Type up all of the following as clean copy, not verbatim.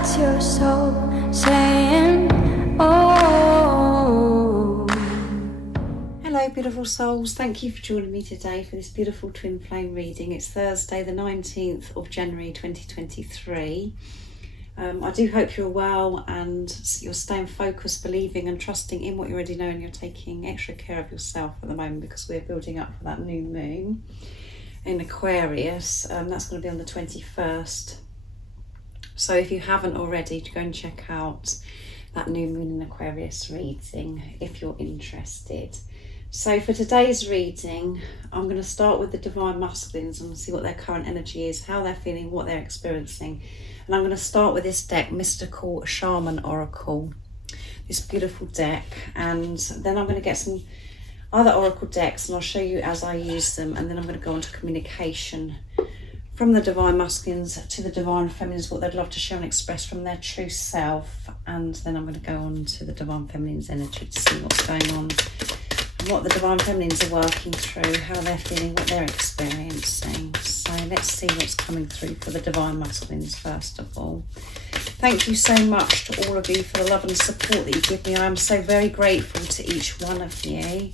That's your soul saying, oh. Hello beautiful souls, thank you for joining me today for this beautiful twin flame reading. It's Thursday the 19th of January 2023. I do hope you're well and you're staying focused, believing and trusting in what you already know, and you're taking extra care of yourself at the moment because we're building up for that new moon in Aquarius. That's going to be on the 21st. So if you haven't already, go and check out that new moon in Aquarius reading if you're interested. So for today's reading, I'm going to start with the Divine Masculines and see what their current energy is, how they're feeling, what they're experiencing. And I'm going to start with this deck, Mystical Shaman Oracle, this beautiful deck. And then I'm going to get some other Oracle decks and I'll show you as I use them. And then I'm going to go on to communication from the Divine Masculines to the Divine Feminines, what they'd love to share and express from their true self. And then I'm going to go on to the Divine Feminines energy to see what's going on, what the Divine Feminines are working through, how they're feeling, what they're experiencing. So let's see what's coming through for the Divine Masculines first of all. Thank you so much to all of you for the love and support that you give me. I am so very grateful to each one of you.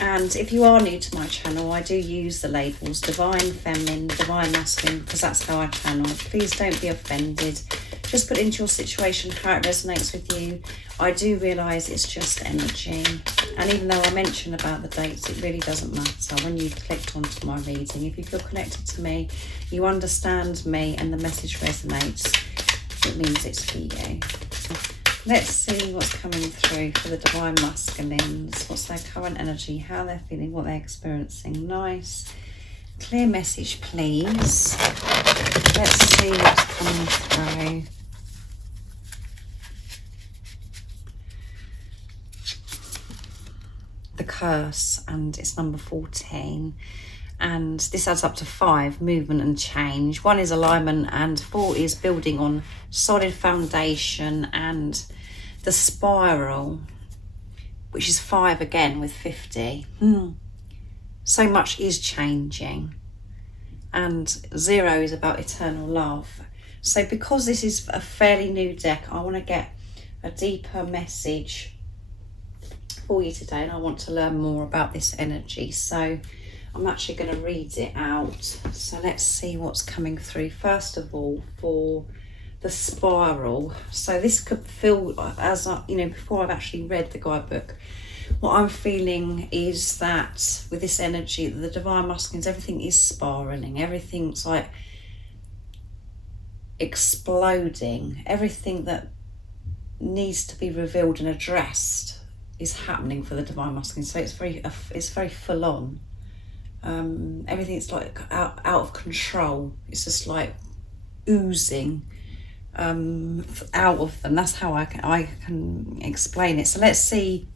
And if you are new to my channel, I do use the labels Divine Feminine, Divine Masculine, because that's how I channel. Please don't be offended. Just put into your situation how it resonates with you. I do realise it's just energy. And even though I mention about the dates, it really doesn't matter. When you've clicked onto my reading, if you feel connected to me, you understand me and the message resonates, it means it's for you. Let's see what's coming through for the Divine Masculines. What's their current energy, how they're feeling, what they're experiencing. Nice. Clear message, please. Let's see what's coming through. The Curse, and it's number 14. And this adds up to 5, movement and change. 1 is alignment and 4 is building on solid foundation, and the spiral, which is 5 again with 50. So much is changing, and 0 is about eternal love. So because this is a fairly new deck, I want to get a deeper message for you today, and I want to learn more about this energy. So I'm actually going to read it out. So let's see what's coming through. First of all, for the spiral. So this could feel, as before I've actually read the guidebook, what I'm feeling is that with this energy, the Divine Masculines, everything is spiraling. Everything's like exploding. Everything that needs to be revealed and addressed is happening for the Divine Masculines. So it's very full on. Everything's like out of control. It's just like oozing out of them. That's how I can explain it. So let's see.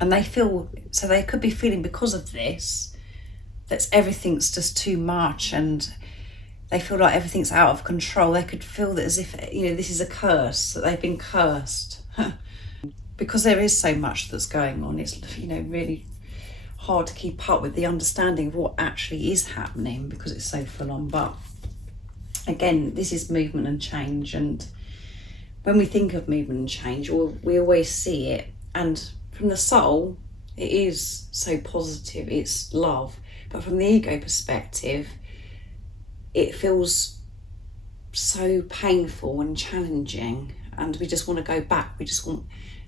And they feel, so they could be feeling because of this, that everything's just too much, and they feel like everything's out of control. They could feel that as if, this is a curse, that they've been cursed. Because there is so much that's going on. It's, really hard to keep up with the understanding of what actually is happening because it's so full on. But again, this is movement and change, and when we think of movement and change, we always see it, and from the soul it is so positive, it's love, but from the ego perspective it feels so painful and challenging, and we just want to go back. We just want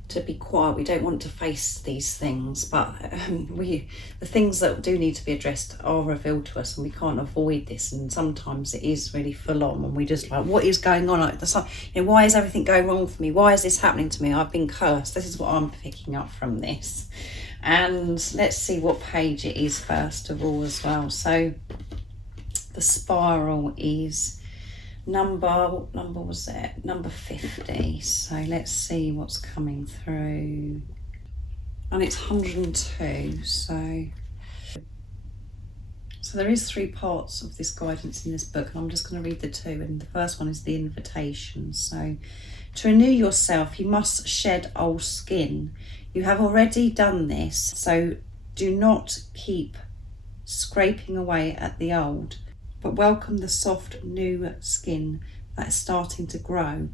to be quiet. We don't want to face these things, but the things that do need to be addressed are revealed to us, and we can't avoid this. And sometimes it is really full on, and we just like, what is going on? Like, why is everything going wrong for me? Why is this happening to me? I've been cursed. This is what I'm picking up from this. And let's see what page it is first of all as well. So the spiral is what number was it? Number 50. So let's see what's coming through. And it's 102. So there is 3 parts of this guidance in this book, and I'm just going to read the 2. And the first one is the invitation. So to renew yourself, you must shed old skin. You have already done this, so do not keep scraping away at the old, but welcome the soft new skin that is starting to grow.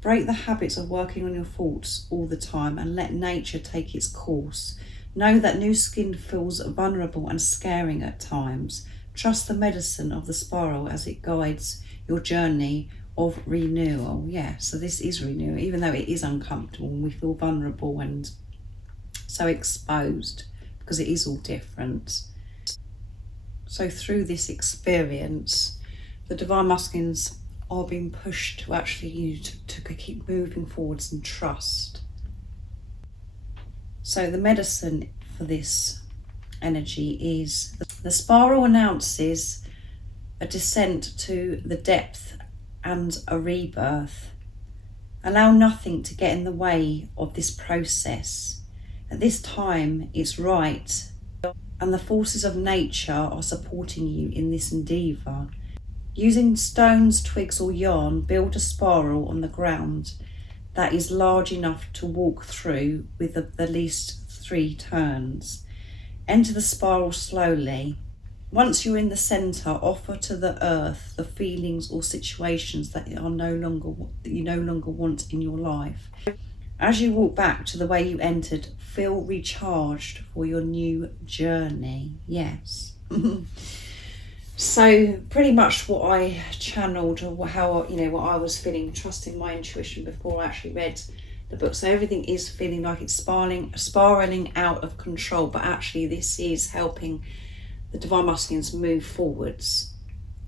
Break the habits of working on your thoughts all the time and let nature take its course. Know that new skin feels vulnerable and scaring at times. Trust the medicine of the spiral as it guides your journey of renewal. Yeah, so this is renewal, even though it is uncomfortable and we feel vulnerable and so exposed because it is all different. So through this experience, the divine masculines are being pushed to actually to keep moving forwards and trust. So the medicine for this energy is the spiral announces a descent to the depth and a rebirth. Allow nothing to get in the way of this process. At this time, it's right, and the forces of nature are supporting you in this endeavour. Using stones, twigs or yarn, build a spiral on the ground that is large enough to walk through with the least 3 turns. Enter the spiral slowly. Once you're in the centre, offer to the earth the feelings or situations that you no longer want in your life. As you walk back to the way you entered, feel recharged for your new journey. Yes. So pretty much what I channeled, or how, what I was feeling, trusting my intuition before I actually read the book. So everything is feeling like it's spiraling out of control, but actually this is helping the divine masculines move forwards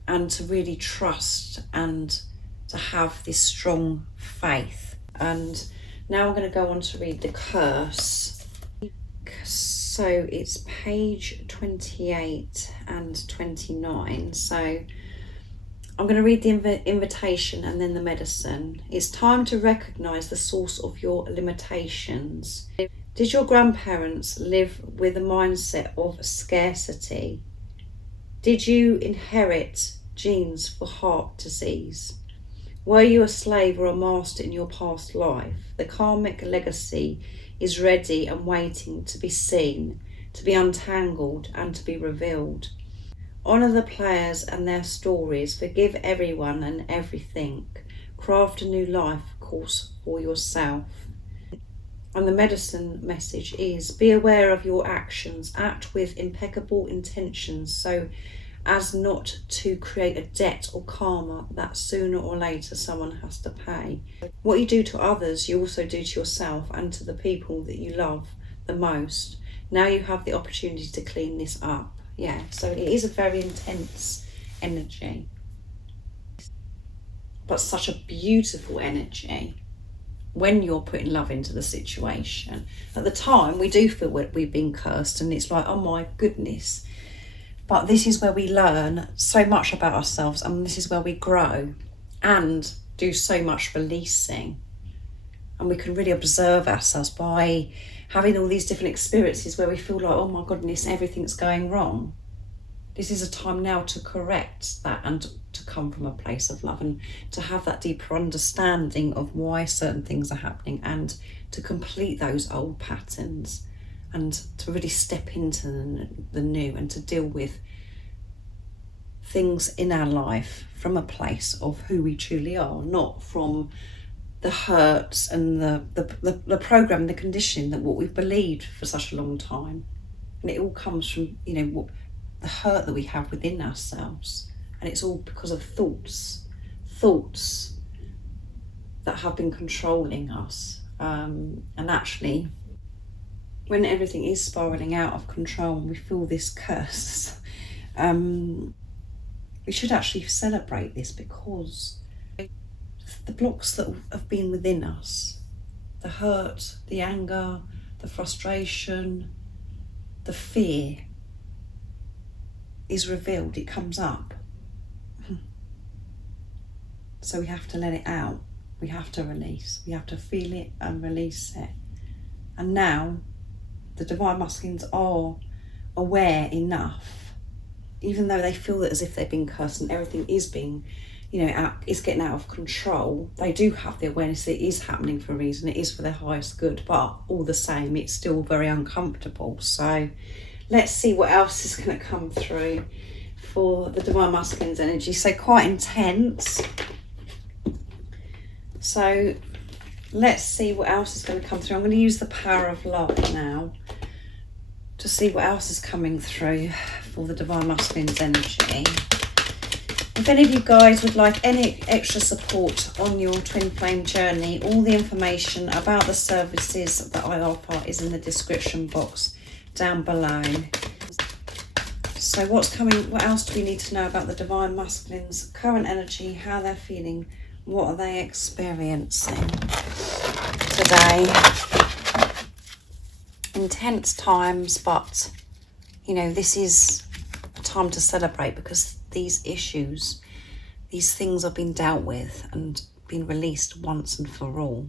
and to really trust and to have this strong faith. And now I'm going to go on to read the curse. So it's page 28 and 29. So I'm going to read the invitation and then the medicine. It's time to recognise the source of your limitations. Did your grandparents live with a mindset of scarcity? Did you inherit genes for heart disease? Were you a slave or a master in your past life? The karmic legacy is ready and waiting to be seen, to be untangled and to be revealed. Honour the players and their stories, forgive everyone and everything. Craft a new life course for yourself. And the medicine message is, be aware of your actions, act with impeccable intentions so as not to create a debt or karma that sooner or later someone has to pay. What you do to others, you also do to yourself and to the people that you love the most. Now you have the opportunity to clean this up. Yeah, so it is a very intense energy, but such a beautiful energy when you're putting love into the situation. At the time, we do feel we've been cursed and it's like, oh my goodness. But this is where we learn so much about ourselves, and this is where we grow and do so much releasing. And we can really observe ourselves by having all these different experiences where we feel like, oh my goodness, everything's going wrong. This is a time now to correct that and to come from a place of love and to have that deeper understanding of why certain things are happening and to complete those old patterns and to really step into the new and to deal with things in our life from a place of who we truly are, not from the hurts and the program, the conditioning, that what we've believed for such a long time. And it all comes from, the hurt that we have within ourselves. And it's all because of thoughts that have been controlling us. And actually, when everything is spiraling out of control and we feel this curse, we should actually celebrate this, because the blocks that have been within us, the hurt, the anger, the frustration, the fear is revealed, it comes up. So we have to let it out, we have to release, we have to feel it and release it. And now the divine masculines are aware enough, even though they feel as if they've been cursed and everything is being, is getting out of control, they do have the awareness that it is happening for a reason, it is for their highest good, but all the same, it's still very uncomfortable. So let's see what else is going to come through for the divine masculine's energy. So quite intense. So let's see what else is going to come through. I'm going to use the power of love now to see what else is coming through for the Divine Masculine's energy. If any of you guys would like any extra support on your twin flame journey, all the information about the services that I offer is in the description box down below. So what's coming, what else do we need to know about the Divine Masculine's current energy, how they're feeling, what are they experiencing today? Intense times, but you know, this is a time to celebrate because these issues, these things have been dealt with and been released once and for all.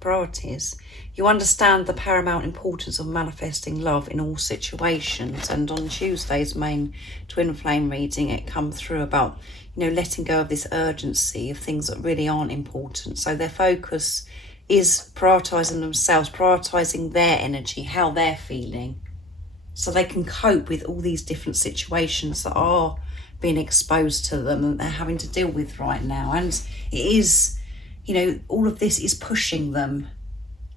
Priorities. You understand the paramount importance of manifesting love in all situations, and on Tuesday's main twin flame reading it come through about, you know, letting go of this urgency of things that really aren't important. So their focus is prioritizing themselves, prioritizing their energy, how they're feeling, so they can cope with all these different situations that are being exposed to them and they're having to deal with right now. And it is, you know, all of this is pushing them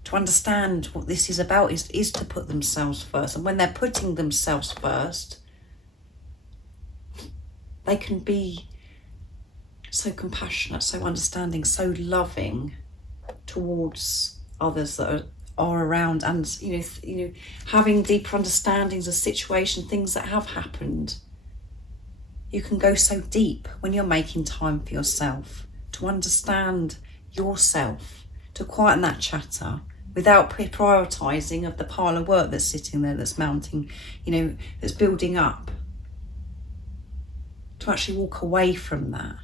to understand what this is about, is to put themselves first. And when they're putting themselves first, they can be so compassionate, so understanding, so loving towards others that are around, and you know, having deeper understandings of situations, things that have happened. You can go so deep when you're making time for yourself, to understand yourself, to quieten that chatter without prioritising of the pile of work that's sitting there, that's mounting, you know, that's building up. To actually walk away from that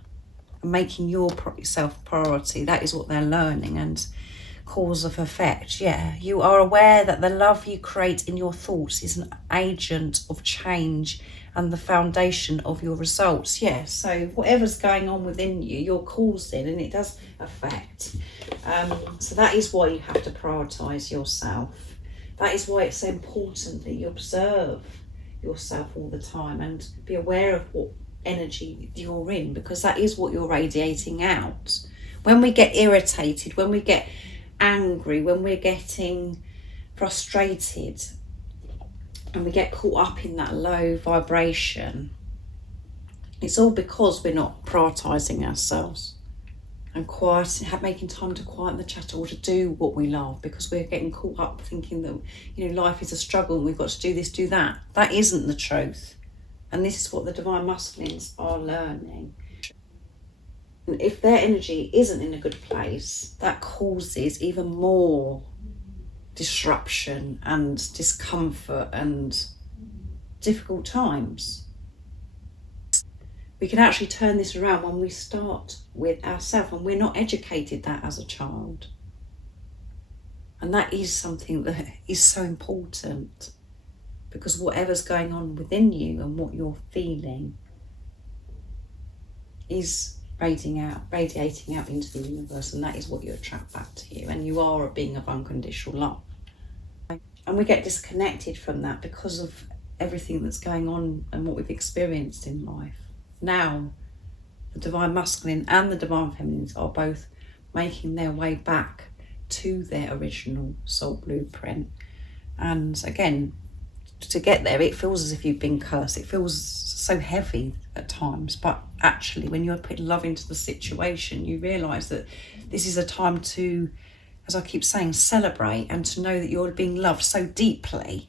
and making yourself priority. That is what they're learning. And cause of effect, yeah, you are aware that the love you create in your thoughts is an agent of change and the foundation of your results. Yeah, so whatever's going on within you, you're causing, and it does affect. So that is why you have to prioritise yourself. That is why it's so important that you observe yourself all the time and be aware of what energy you're in, because that is what you're radiating out. When we get irritated, when we get angry, when we're getting frustrated, and we get caught up in that low vibration, it's all because we're not prioritising ourselves and making time to quieten the chatter or to do what we love, because we're getting caught up thinking that, you know, life is a struggle and we've got to do this, do that. That isn't the truth. And this is what the Divine Masculines are learning. And if their energy isn't in a good place, that causes even more disruption and discomfort and difficult times. We can actually turn this around when we start with ourselves, and we're not educated that as a child. And that is something that is so important, because whatever's going on within you and what you're feeling is radiating out into the universe, and that is what you attract back to you. And you are a being of unconditional love. And we get disconnected from that because of everything that's going on and what we've experienced in life. Now, the Divine Masculine and the Divine Feminines are both making their way back to their original soul blueprint. And again, to get there, it feels as if you've been cursed. It feels so heavy at times, but actually when you're putting love into the situation, you realise that this is a time to, as I keep saying, celebrate, and to know that you're being loved so deeply.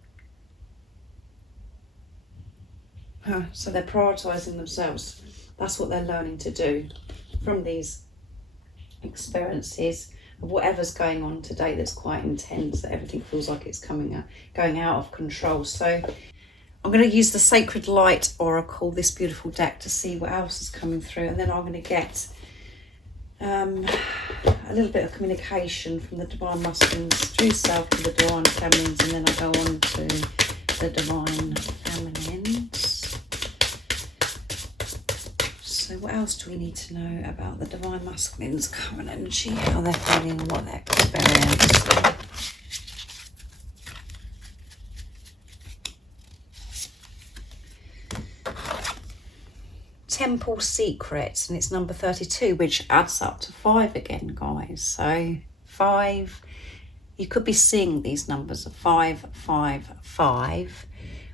So they're prioritising themselves. That's what they're learning to do from these experiences of whatever's going on today that's quite intense, that everything feels like it's going out of control. So I'm going to use the Sacred Light Oracle, this beautiful deck, to see what else is coming through, and then I'm going to get a little bit of communication from the Divine Masculines true self to the Divine Feminines, and then I'll go on to the Divine Feminines. So what else do we need to know about the Divine Masculines' current energy, how they're feeling, what they're experiencing? Temple Secrets, and it's number 32, which adds up to 5 again, guys. So 5, you could be seeing these numbers of 5, 5, 5,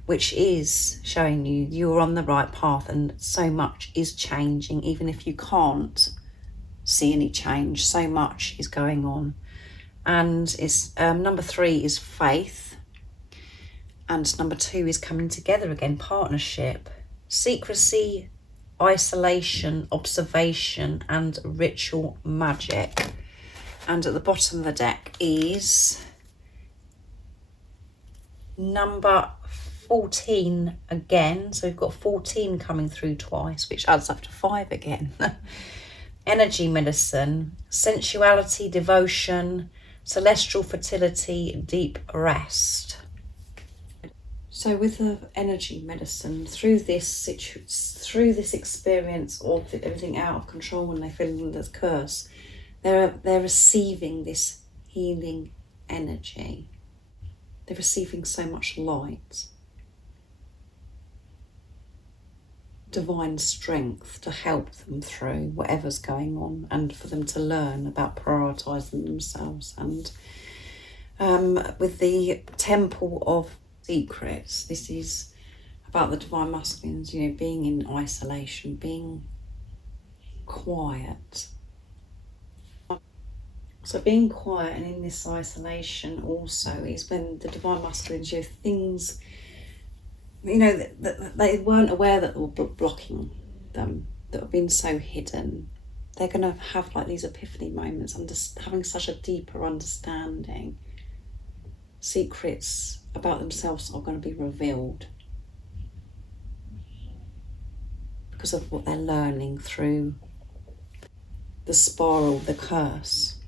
which is showing you you're on the right path and so much is changing. Even if you can't see any change, so much is going on. And it's number 3 is faith, and number 2 is coming together again, partnership, secrecy, isolation, observation, and ritual magic. And at the bottom of the deck is number 14 again. So we've got 14 coming through twice, which adds up to 5 again. Energy medicine, sensuality, devotion, celestial fertility, deep rest. So with the energy medicine, through this experience of everything out of control when they feel the curse, they're receiving this healing energy. They're receiving so much light, divine strength to help them through whatever's going on, and for them to learn about prioritising themselves. And with the Temple of Secrets, this is about the divine masculines, you know, being in isolation, being quiet. So being quiet and in this isolation also is when the divine masculines, you know, things, you know, that they weren't aware that were blocking them, that have been so hidden. They're going to have like these epiphany moments, having such a deeper understanding. Secrets about themselves are going to be revealed because of what they're learning through the spiral, the curse.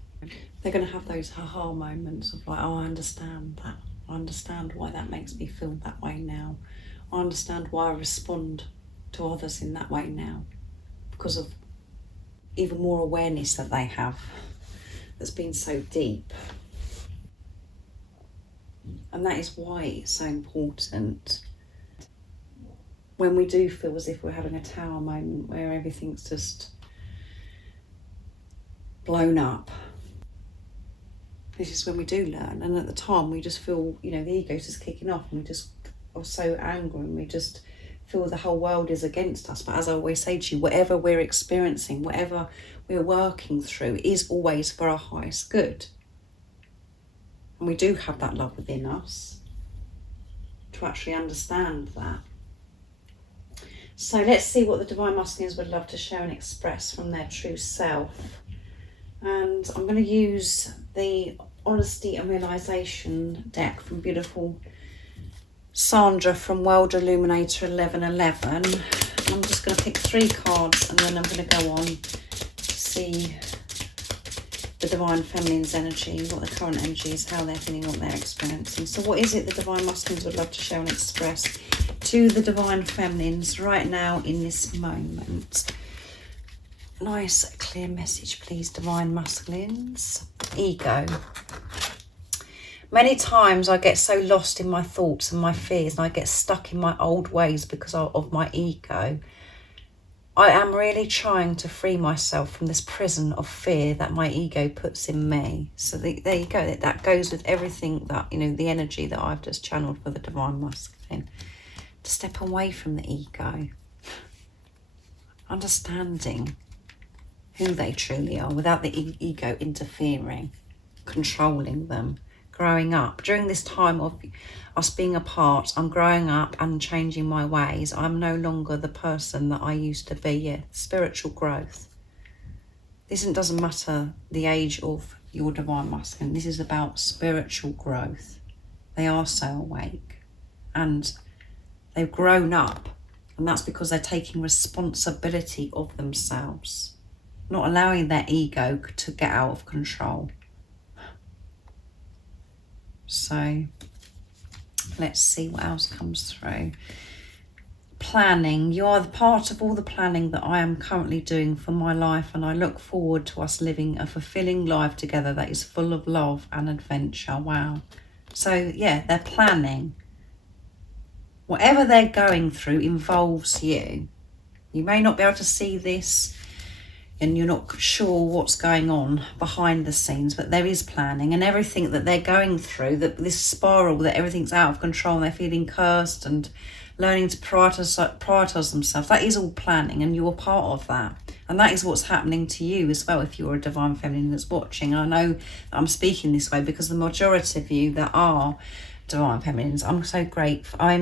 They're going to have those aha moments of like, oh, I understand that. I understand why that makes me feel that way now. I understand why I respond to others in that way now, because of even more awareness that they have that's been so deep. And that is why it's so important when we do feel as if we're having a tower moment where everything's just blown up. This is when we do learn, and at the time we just feel, you know, the ego's just kicking off, and we just are so angry, and we just feel the whole world is against us. But as I always say to you, whatever we're experiencing, whatever we're working through, is always for our highest good. And we do have that love within us to actually understand that. So let's see what the divine masculines would love to share and express from their true self. And I'm going to use the Honesty and Realization deck from beautiful Sandra from World Illuminator 1111. I'm just going to pick 3 cards, and then I'm going to go on to see the Divine Feminine's energy, what the current energy is, how they're feeling, what they're experiencing. So what is it the Divine Masculines would love to share and express to the Divine Feminines right now in this moment? Nice, clear message, please, Divine Masculines. Ego. Many times I get so lost in my thoughts and my fears, and I get stuck in my old ways because of my ego. I am really trying to free myself from this prison of fear that my ego puts in me. So there you go. That goes with everything that, you know, the energy that I've just channeled for the Divine Masculine. To step away from the ego. Understanding who they truly are without the ego interfering, controlling them. Growing up. During this time of us being apart, I'm growing up and changing my ways. I'm no longer the person that I used to be. Yeah, spiritual growth. This doesn't matter the age of your Divine Masculine. This is about spiritual growth. They are so awake and they've grown up, and that's because they're taking responsibility of themselves, not allowing their ego to get out of control. So let's see what else comes through. Planning. You are the part of all the planning that I am currently doing for my life, and I look forward to us living a fulfilling life together that is full of love and adventure. Wow. So yeah, they're planning. Whatever they're going through involves you. You may not be able to see this and you're not sure what's going on behind the scenes, but there is planning, and everything that they're going through, that this spiral, that everything's out of control and they're feeling cursed and learning to prioritize themselves, that is all planning, and you're part of that. And that is what's happening to you as well if you're a divine feminine that's watching. I know I'm speaking this way because the majority of you that are divine feminines, I'm so grateful. I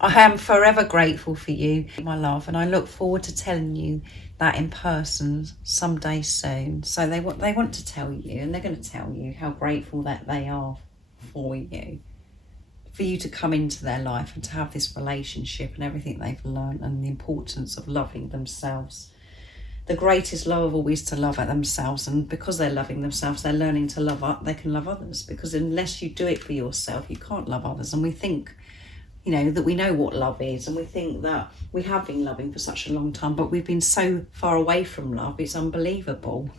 am forever grateful for you, my love, and I look forward to telling you that in person someday soon. So they want to tell you, and they're going to tell you how grateful that they are for you to come into their life and to have this relationship and everything they've learned, and the importance of loving themselves. The greatest love of all is to love at themselves, and because they're loving themselves, they're learning to love. They can love others, because unless you do it for yourself, you can't love others. And we think, you know, that we know what love is, and we think that we have been loving for such a long time, but we've been so far away from love, it's unbelievable.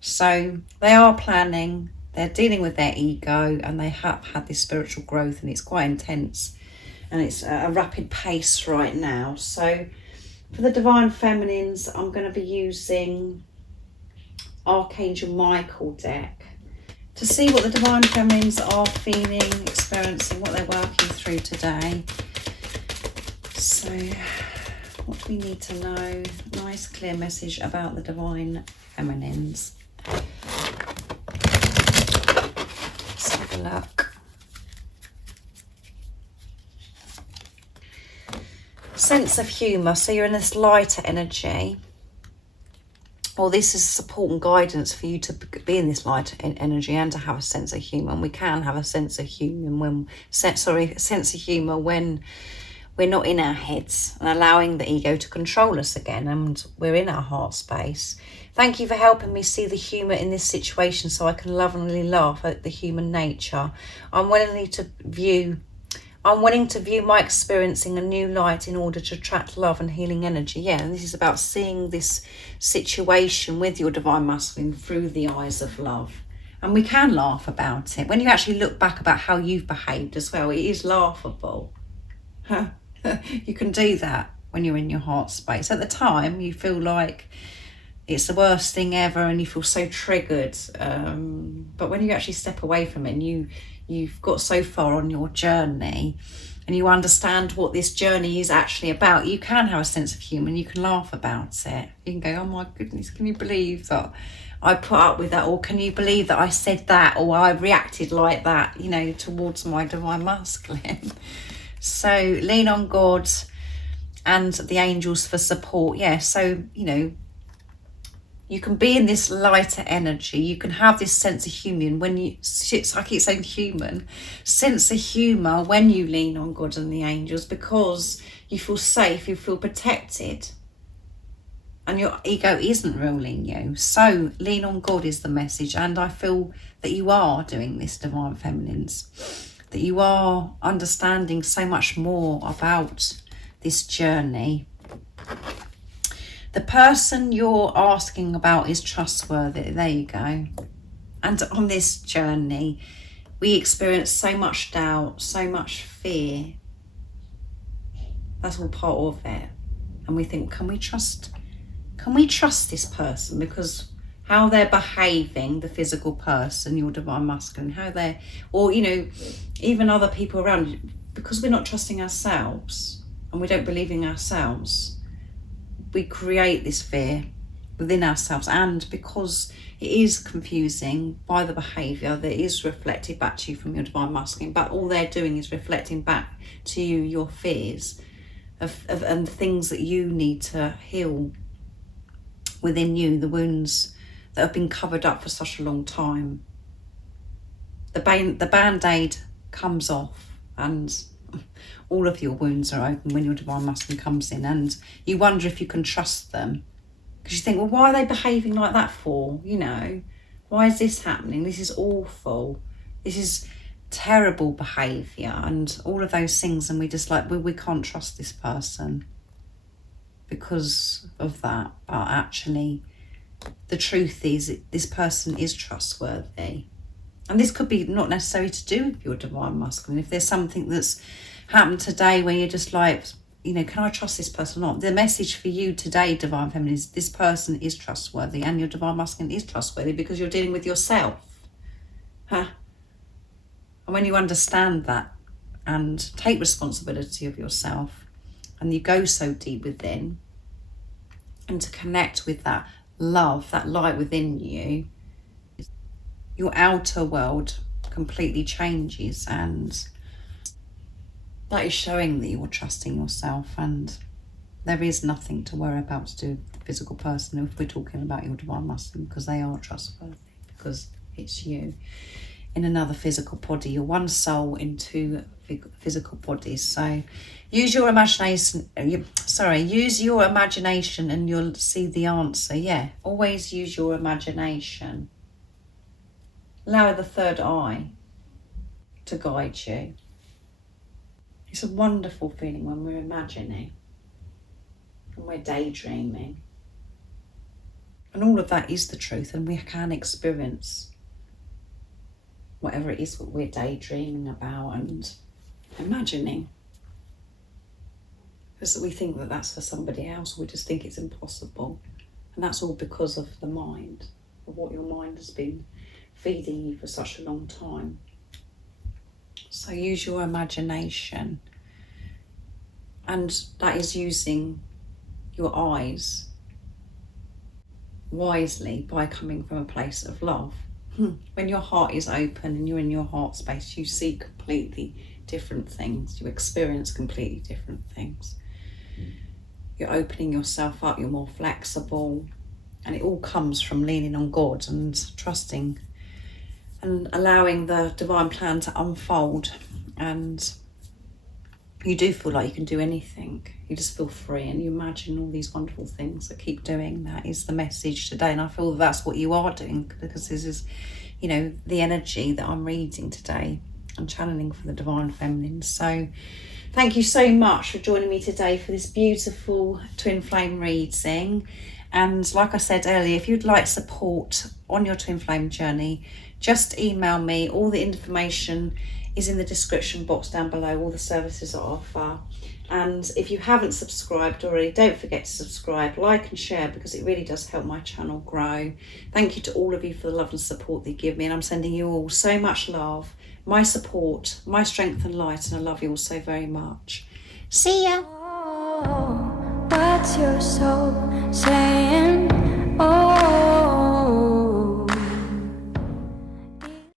So they are planning, they're dealing with their ego, and they have had this spiritual growth, and it's quite intense, and it's a rapid pace right now. So for the divine feminines, I'm going to be using Archangel Michael deck to see what the divine feminines are feeling, experiencing, what they're working through today. So what do we need to know? Nice clear message about the divine feminines. Let's have a look. Sense of humour. So you're in this lighter energy. Well, this is support and guidance for you to be in this light energy and to have a sense of humour. And we can have a sense of humour when we're not in our heads and allowing the ego to control us again, and we're in our heart space. Thank you for helping me see the humour in this situation so I can lovingly laugh at the human nature. I'm willing to view my experience in a new light in order to attract love and healing energy. Yeah, and this is about seeing this situation with your divine masculine through the eyes of love. And we can laugh about it. When you actually look back about how you've behaved as well, it is laughable. You can do that when you're in your heart space. At the time, you feel like it's the worst thing ever and you feel so triggered. But when you actually step away from it and you've got so far on your journey and you understand what this journey is actually about, you can have a sense of humour and you can laugh about it. You can go, oh my goodness, can you believe that I put up with that? Or can you believe that I said that? Or I reacted like that, you know, towards my divine masculine. So lean on God and the angels for support. Yeah, so, you know, you can be in this lighter energy. You can have this sense of humour when you, I keep saying human, sense of humour when you lean on God and the angels, because you feel safe, you feel protected, and your ego isn't ruling you. So lean on God is the message. And I feel that you are doing this, divine feminines, that you are understanding so much more about this journey. The person you're asking about is trustworthy. There you go. And on this journey, we experience so much doubt, so much fear. That's all part of it. And we think, can we trust this person? Because how they're behaving, the physical person, your divine masculine, how they're, or, you know, even other people around, because we're not trusting ourselves and we don't believe in ourselves, we create this fear within ourselves. And because it is confusing by the behaviour that is reflected back to you from your divine masculine, but all they're doing is reflecting back to you your fears and things that you need to heal within you, the wounds that have been covered up for such a long time. The band-aid comes off and all of your wounds are open when your divine masculine comes in, and you wonder if you can trust them, because you think, well, why are they behaving like that for? You know, why is this happening? This is awful. This is terrible behaviour and all of those things, and we just like, well, we can't trust this person because of that. But actually, the truth is this person is trustworthy. And this could be not necessarily to do with your divine masculine. If there's something that's happened today where you're just like, you know, can I trust this person or not? The message for you today, Divine Feminine, is this person is trustworthy, and your Divine Masculine is trustworthy because you're dealing with yourself. And when you understand that and take responsibility of yourself, and you go so deep within, and to connect with that love, that light within you, your outer world completely changes, and that is showing that you're trusting yourself, and there is nothing to worry about to do with the physical person if we're talking about your Divine Masculine, because they are trustworthy, because it's you in another physical body. You're one soul in two physical bodies. So use your imagination, use your imagination and you'll see the answer. Yeah, always use your imagination. Allow the third eye to guide you. It's a wonderful feeling when we're imagining and we're daydreaming. And all of that is the truth, and we can experience whatever it is that we're daydreaming about and imagining. Because we think that that's for somebody else, we just think it's impossible. And that's all because of the mind, of what your mind has been feeding you for such a long time. So use your imagination, and that is using your eyes wisely by coming from a place of love. When your heart is open and you're in your heart space, you see completely different things, you experience completely different things. You're opening yourself up, you're more flexible, and it all comes from leaning on God and trusting and allowing the divine plan to unfold. And you do feel like you can do anything. You just feel free, and you imagine all these wonderful things that keep doing. That is the message today, and I feel that's what you are doing, because this is, you know, the energy that I'm reading today. I'm channeling for the Divine Feminine. So thank you so much for joining me today for this beautiful twin flame reading. And like I said earlier, if you'd like support on your twin flame journey, just email me. All the information is in the description box down below, all the services I offer. And if you haven't subscribed already, don't forget to subscribe, like and share, because it really does help my channel grow. Thank you to all of you for the love and support that you give me, and I'm sending you all so much love, my support, my strength and light, and I love you all so very much. See ya! Oh, what's your soul saying? Oh.